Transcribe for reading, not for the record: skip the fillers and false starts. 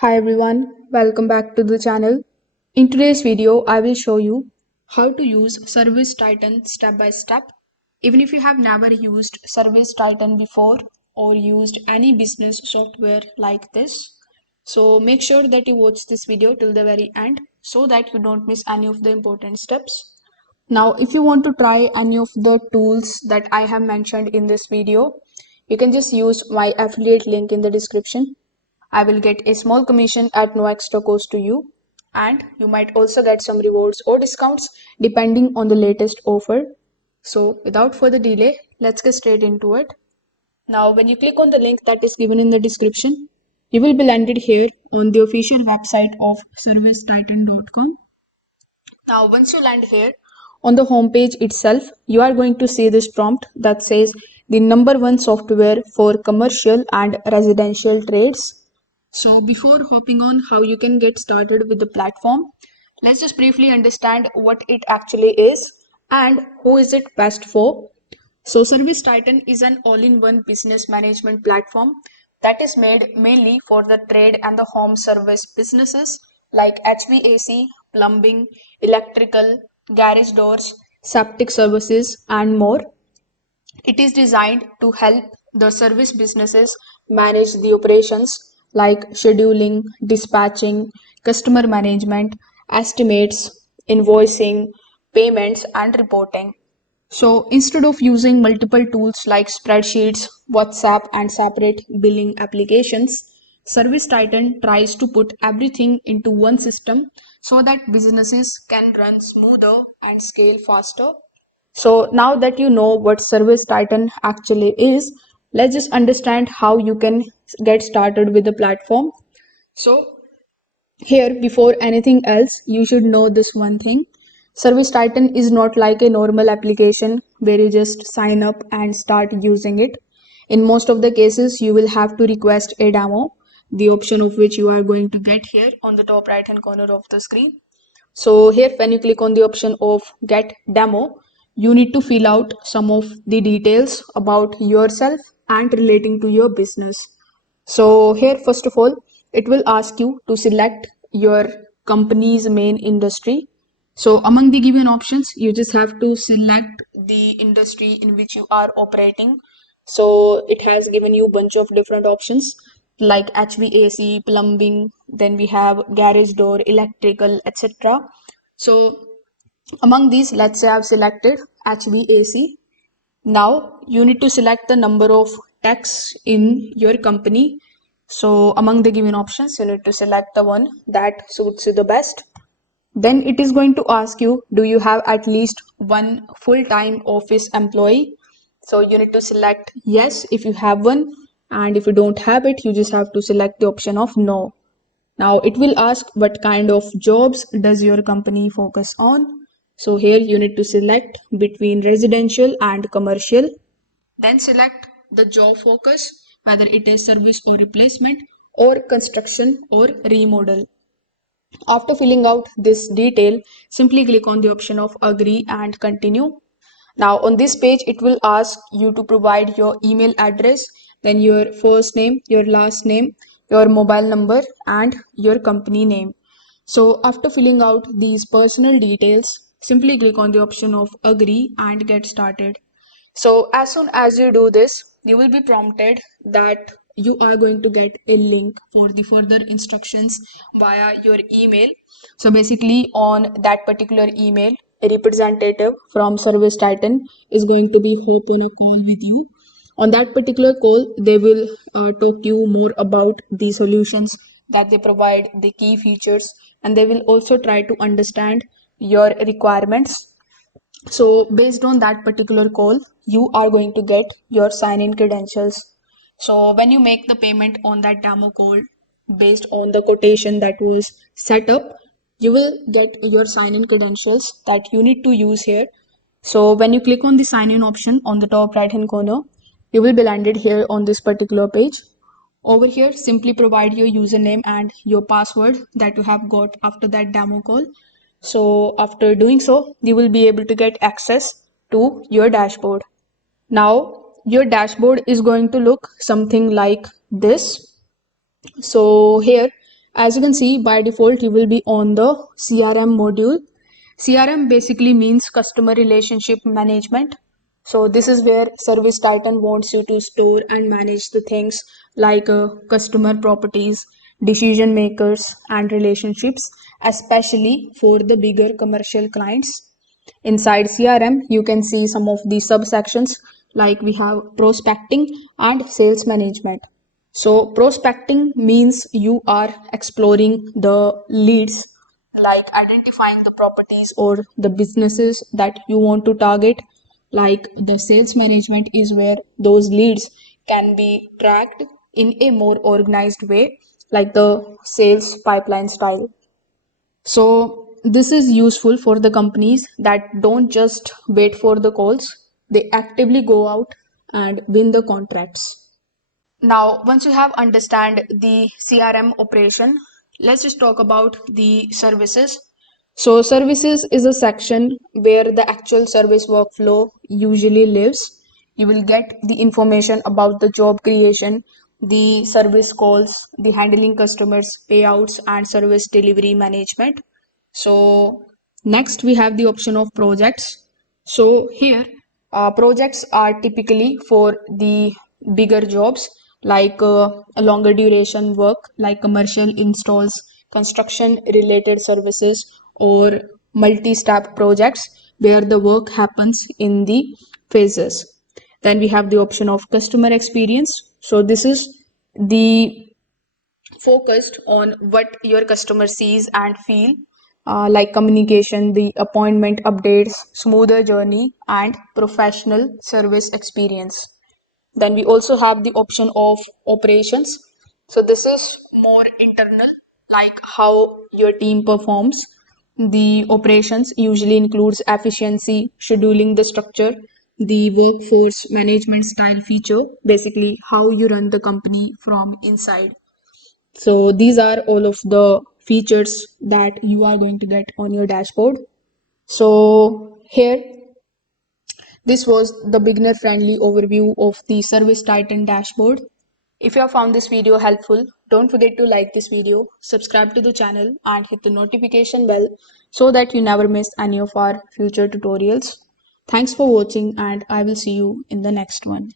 Hi everyone, welcome back to the channel. In today's video, I will show you how to use ServiceTitan step by step. Even if you have never used ServiceTitan before or used any business software like this, so make sure that you watch this video till the very end so that you don't miss any of the important steps. Now, if you want to try any of the tools that I have mentioned in this video, you can just use my affiliate link in the description. I will get a small commission at no extra cost to you, and you might also get some rewards or discounts depending on the latest offer. So, without further delay, let's get straight into it. Now, when you click on the link that is given in the description, you will be landed here on the official website of servicetitan.com. Now, once you land here, on the home page itself, you are going to see this prompt that says the number one software for commercial and residential trades. So before hopping on how you can get started with the platform, let's just briefly understand what it actually is and who is it best for. So ServiceTitan is an all-in-one business management platform that is made mainly for the trade and the home service businesses like HVAC, plumbing, electrical, garage doors, septic services, and more. It is designed to help the service businesses manage the operations like scheduling, dispatching, customer management, estimates, invoicing, payments, and reporting. So instead of using multiple tools like spreadsheets, WhatsApp, and separate billing applications, ServiceTitan tries to put everything into one system so that businesses can run smoother and scale faster. So now that you know what ServiceTitan actually is, let's just understand how you can get started with the platform. So here, before anything else, you should know this one thing. ServiceTitan is not like a normal application where you just sign up and start using it. In most of the cases, you will have to request a demo, the option of which you are going to get here on the top right hand corner of the screen. So here, when you click on the option of get demo, you need to fill out some of the details about yourself and relating to your business. So here, first of all, it will ask you to select your company's main industry. So among the given options, you just have to select the industry in which you are operating. So it has given you a bunch of different options like HVAC, plumbing, then we have garage door, electrical, etc. So among these, let's say I've selected HVAC. Now you need to select the number of techs in your company. So among the given options, you need to select the one that suits you the best. Then it is going to ask you, do you have at least one full-time office employee? So you need to select yes if you have one, and if you don't have it, you just have to select the option of no. Now it will ask what kind of jobs does your company focus on. So here you need to select between residential and commercial. Then select the job focus, whether it is service or replacement or construction or remodel. After filling out this detail, simply click on the option of agree and continue. Now on this page, it will ask you to provide your email address, then your first name, your last name, your mobile number, and your company name. So after filling out these personal details, simply click on the option of agree and get started. So as soon as you do this, you will be prompted that you are going to get a link for the further instructions via your email. So basically on that particular email, a representative from ServiceTitan is going to be hop on a call with you. On that particular call, they will talk you more about the solutions that they provide, the key features, and they will also try to understand your requirements. So based on that particular call, you are going to get your sign-in credentials. So when you make the payment on that demo call, based on the quotation that was set up, you will get your sign-in credentials that you need to use here. So when you click on the sign-in option on the top right-hand corner, you will be landed here on this particular page. Over here, simply provide your username and your password that you have got after that demo call. So after doing so, you will be able to get access to your dashboard. Now, your dashboard is going to look something like this. So here, As you can see, by default, you will be on the CRM module. CRM basically means customer relationship management. So this is where ServiceTitan wants you to store and manage the things like customer properties, decision makers, and relationships, especially for the bigger commercial clients. Inside CRM, you can see some of the subsections like we have prospecting and sales management. So, prospecting means you are exploring the leads, like identifying the properties or the businesses that you want to target. Like the sales management is where those leads can be tracked in a more organized way, like the sales pipeline style. So this is useful for the companies that don't just wait for the calls, they actively go out and win the contracts. Now, once you have understand the CRM operation, let's just talk about the services. So services is a section where the actual service workflow usually lives. You will get the information about the job creation, the service calls, the handling customers, payouts, and service delivery management. So next we have the option of projects. So here, projects are typically for the bigger jobs like a longer duration work like commercial installs, construction related services, or multi-step projects where the work happens in the phases. Then we have the option of customer experience. So this is the focused on what your customer sees and feel, like communication, the appointment updates, smoother journey, and professional service experience. Then we also have the option of operations. So this is more internal, like how your team performs. The operations usually includes efficiency, scheduling the structure, the workforce management style feature, basically how you run the company from inside. So these are all of the features that you are going to get on your dashboard. So here, this was the beginner friendly overview of the Service Titan dashboard. If you have found this video helpful, don't forget to like this video, subscribe to the channel, and hit the notification bell so that you never miss any of our future tutorials. Thanks for watching, and I will see you in the next one.